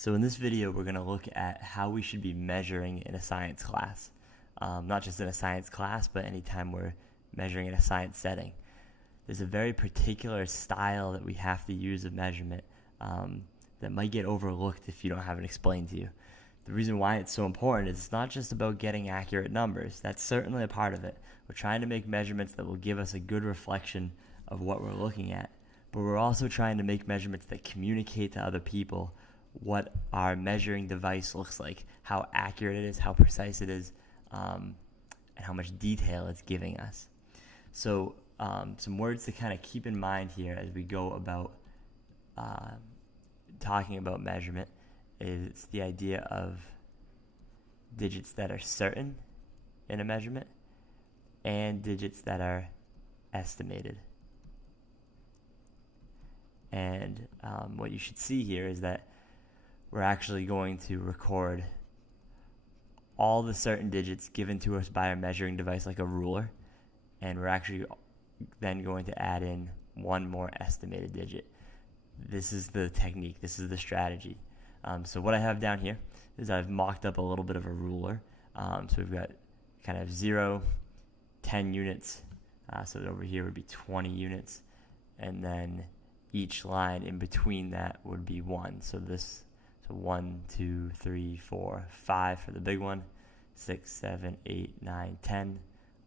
So in this video, we're going to look at how we should be measuring in a science class. Not just in a science class, but anytime we're measuring in a science setting. There's a very particular style that we have to use of measurement that might get overlooked if you don't have it explained to you. The reason why it's so important is it's not just about getting accurate numbers. That's certainly a part of it. We're trying to make measurements that will give us a good reflection of what we're looking at. But we're also trying to make measurements that communicate to other people what our measuring device looks like, how accurate it is, how precise it is, and how much detail it's giving us. So some words to kind of keep in mind here as we go about talking about measurement is the idea of digits that are certain in a measurement and digits that are estimated. And what you should see here is that we're actually going to record all the certain digits given to us by our measuring device like a ruler, and we're actually then going to add in one more estimated digit. This is the technique, this is the strategy. So what I have down here is I've mocked up a little bit of a ruler. So we've got kind of 0, 10 units, so that over here would be 20 units, and then each line in between that would be 1. So 1, 2, 3, 4, 5 for the big one, 6, 7, 8, 9, 10,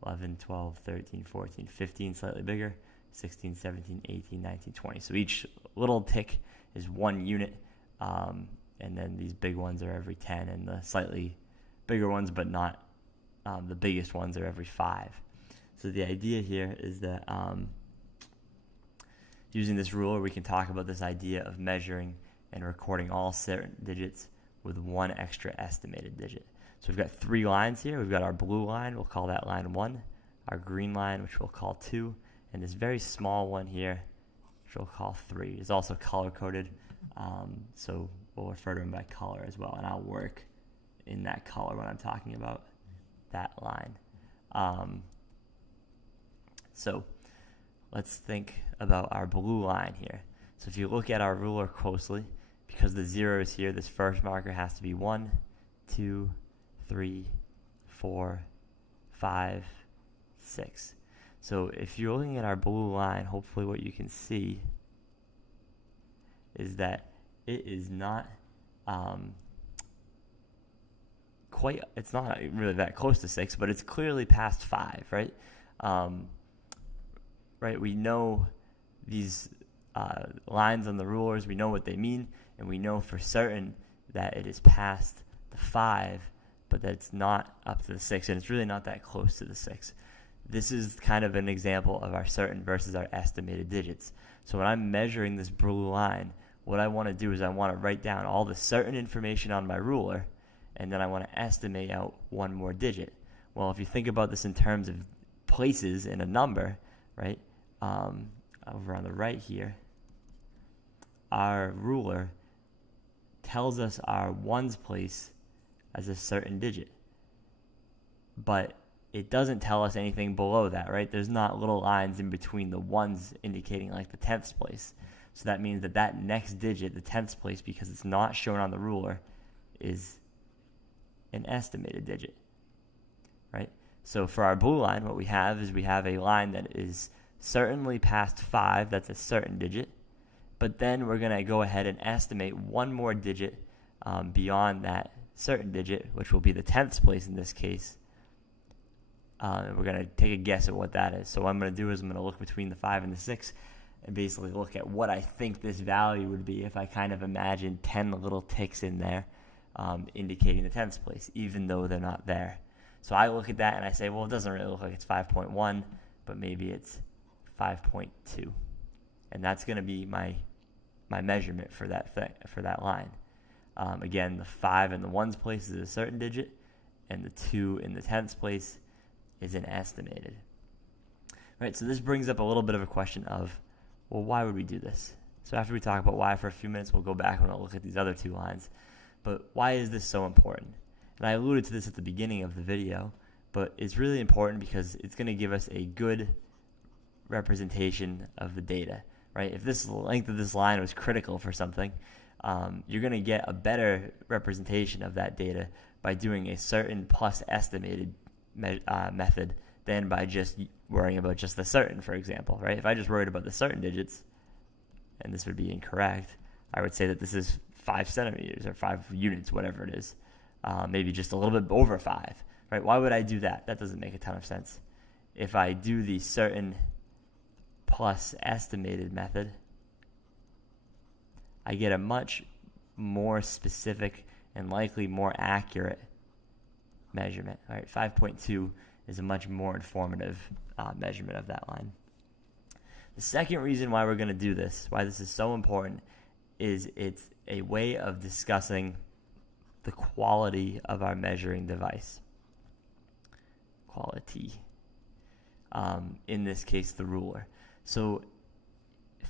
11, 12, 13, 14, 15, slightly bigger, 16, 17, 18, 19, 20. So each little tick is 1 unit, and then these big ones are every 10, and the slightly bigger ones, but not the biggest ones, are every 5. So the idea here is that using this ruler, we can talk about this idea of measuring and recording all certain digits with one extra estimated digit. So we've got 3 lines here. We've got our blue line, we'll call that line 1, our green line, which we'll call 2, and this very small one here, which we'll call 3. It's also color-coded, so we'll refer to them by color as well, and I'll work in that color when I'm talking about that line. So let's think about our blue line here. So if you look at our ruler closely, because the 0 is here, this first marker has to be 1, 2, 3, 4, 5, 6. So if you're looking at our blue line, hopefully what you can see is that it is not it's not really that close to 6, but it's clearly past 5, right? Right, we know these lines on the rulers, we know what they mean, and we know for certain that it is past the 5, but that it's not up to the 6, and it's really not that close to the 6. This is kind of an example of our certain versus our estimated digits. So when I'm measuring this blue line, what I want to do is I want to write down all the certain information on my ruler, and then I want to estimate out one more digit. Well, if you think about this in terms of places in a number, right, over on the right here, our ruler tells us our ones place as a certain digit, but it doesn't tell us anything below that, right? There's not little lines in between the ones indicating like the 10th place. So that means that that next digit, the 10th place, because it's not shown on the ruler, is an estimated digit, right? So for our blue line, what we have is we have a line that is certainly past 5, that's a certain digit, but then we're going to go ahead and estimate one more digit beyond that certain digit, which will be the 10th place in this case. And we're going to take a guess at what that is. So what I'm going to do is I'm going to look between the 5 and the 6 and basically look at what I think this value would be if I kind of imagine 10 little ticks in there indicating the 10th place, even though they're not there. So I look at that and I say, well, it doesn't really look like it's 5.1, but maybe it's 5.2. And that's going to be my measurement for that line. Again, the 5 in the ones place is a certain digit, and the 2 in the 10th place is an estimated. Right, so this brings up a little bit of a question of, well, why would we do this? So after we talk about why for a few minutes, we'll go back and we'll look at these other 2 lines. But why is this so important? And I alluded to this at the beginning of the video, but it's really important because it's going to give us a good representation of the data, right? If this length of this line was critical for something, you're going to get a better representation of that data by doing a certain plus estimated method than by just worrying about just the certain, for example, right? If I just worried about the certain digits, and this would be incorrect, I would say that this is 5 centimeters or 5 units, whatever it is, maybe just a little bit over 5, right? Why would I do that? That doesn't make a ton of sense. If I do the certain plus estimated method, I get a much more specific and likely more accurate measurement. All right, 5.2 is a much more informative measurement of that line. The second reason why we're going to do this, why this is so important, is it's a way of discussing the quality of our measuring device. Quality. In this case, the ruler. So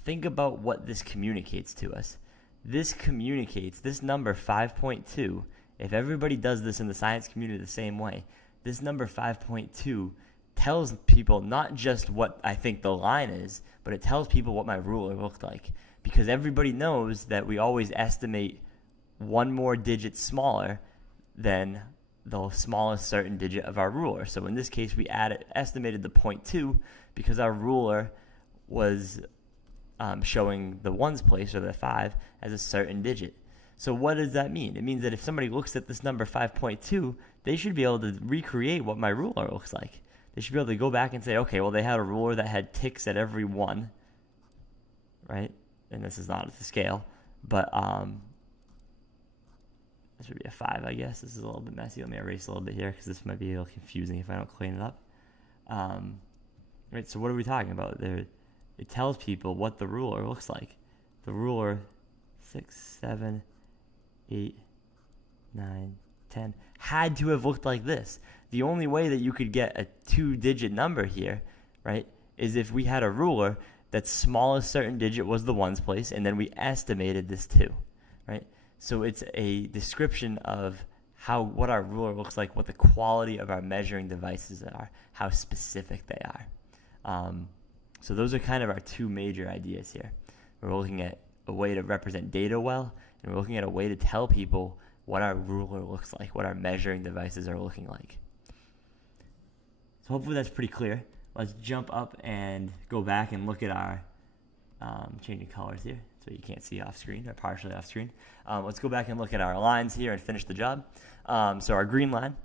think about what this communicates to us. This communicates, this number 5.2, if everybody does this in the science community the same way, this number 5.2 tells people not just what I think the line is, but it tells people what my ruler looked like. Because everybody knows that we always estimate one more digit smaller than the smallest certain digit of our ruler. So in this case, we estimated the 0.2 because our ruler was showing the ones place, or the 5, as a certain digit. So what does that mean? It means that if somebody looks at this number 5.2, they should be able to recreate what my ruler looks like. They should be able to go back and say, okay, well, they had a ruler that had ticks at every 1, right? And this is not at the scale, but this would be a 5, I guess. This is a little bit messy. Let me erase a little bit here because this might be a little confusing if I don't clean it up. Right, so what are we talking about? It tells people what the ruler looks like. The ruler, 6, 7, 8, 9, 10, had to have looked like this. The only way that you could get a 2-digit number here, right, is if we had a ruler that smallest certain digit was the ones place, and then we estimated this 2, right? So it's a description of what our ruler looks like, what the quality of our measuring devices are, how specific they are. So those are kind of our two major ideas here. We're looking at a way to represent data well, and we're looking at a way to tell people what our ruler looks like, what our measuring devices are looking like. So hopefully that's pretty clear. Let's jump up and go back and look at our changing colors here, so you can't see off screen or partially off screen. Let's go back and look at our lines here and finish the job. So our green line,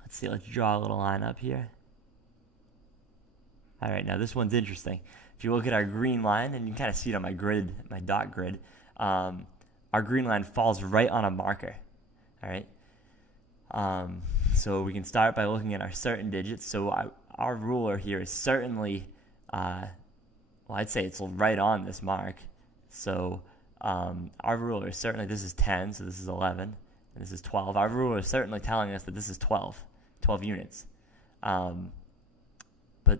let's draw a little line up here. All right, now this one's interesting. If you look at our green line, and you can kind of see it on my grid, my dot grid, our green line falls right on a marker, all right? So we can start by looking at our certain digits. So our ruler here is certainly, I'd say it's right on this mark. So our ruler is certainly, this is 10, so this is 11, and this is 12. Our ruler is certainly telling us that this is 12 units. But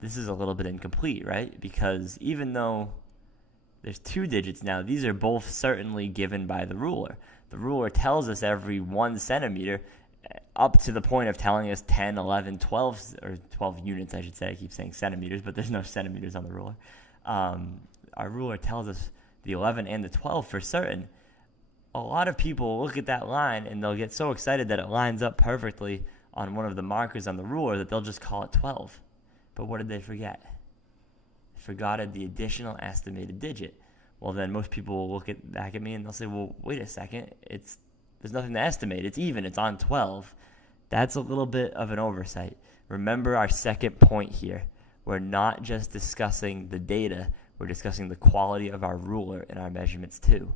this is a little bit incomplete, right? Because even though there's 2 digits now, these are both certainly given by the ruler. The ruler tells us every 1 centimeter up to the point of telling us 10, 11, 12, or 12 units, I should say. I keep saying centimeters, but there's no centimeters on the ruler. Our ruler tells us the 11 and the 12 for certain. A lot of people look at that line and they'll get so excited that it lines up perfectly on one of the markers on the ruler that they'll just call it 12. But what did they forget? They forgot the additional estimated digit. Well, then most people will look back at me and they'll say, well, wait a second. There's nothing to estimate. It's even. It's on 12. That's a little bit of an oversight. Remember our second point here. We're not just discussing the data. We're discussing the quality of our ruler and our measurements too.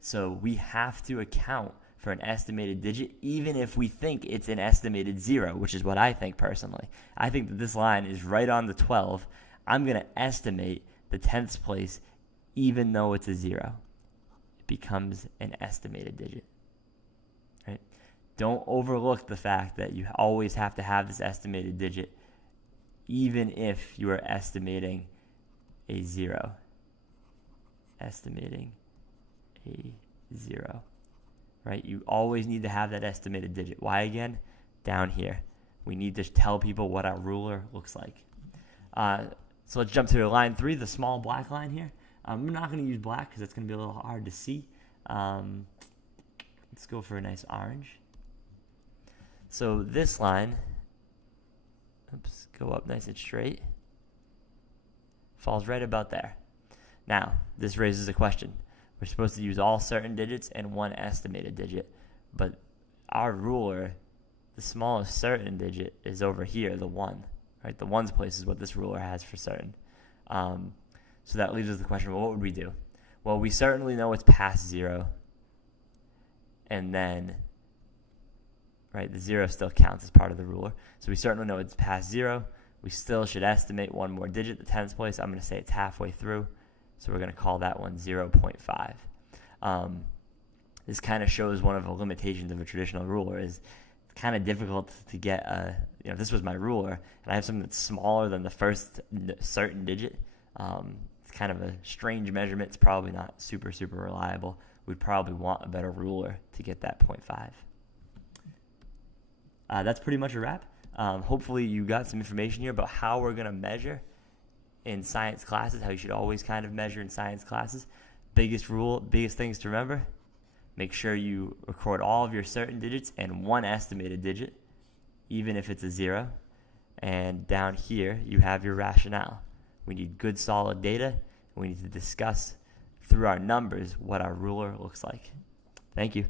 So we have to account for an estimated digit, even if we think it's an estimated 0, which is what I think personally. I think that this line is right on the 12. I'm going to estimate the 10th place, even though it's a 0. It becomes an estimated digit. Right? Don't overlook the fact that you always have to have this estimated digit, even if you are estimating a 0. Estimating a 0. Right? You always need to have that estimated digit. Why again? Down here. We need to tell people what our ruler looks like. So let's jump to line 3, the small black line here. I'm not going to use black because that's going to be a little hard to see. Let's go for a nice orange. So this line, oops, go up nice and straight, falls right about there. Now, this raises a question. We're supposed to use all certain digits and one estimated digit, but our ruler, the smallest certain digit is over here, the 1. Right? The 1's place is what this ruler has for certain. So that leaves us the question, well, what would we do? Well, we certainly know it's past 0. And then, right, the 0 still counts as part of the ruler. So we certainly know it's past 0. We still should estimate one more digit, the 10th place. I'm going to say it's halfway through. So we're going to call that one 0.5. This kind of shows one of the limitations of a traditional ruler is it's kind of difficult to get if this was my ruler and I have something that's smaller than the first certain digit, it's kind of a strange measurement. It's probably not super, super reliable. We'd probably want a better ruler to get that 0.5. That's pretty much a wrap. Hopefully you got some information here about how we're going to measure in science classes, how you should always kind of measure in science classes. Biggest things to remember, make sure you record all of your certain digits and one estimated digit, even if it's a 0. And down here, you have your rationale. We need good, solid data. We need to discuss through our numbers what our ruler looks like. Thank you.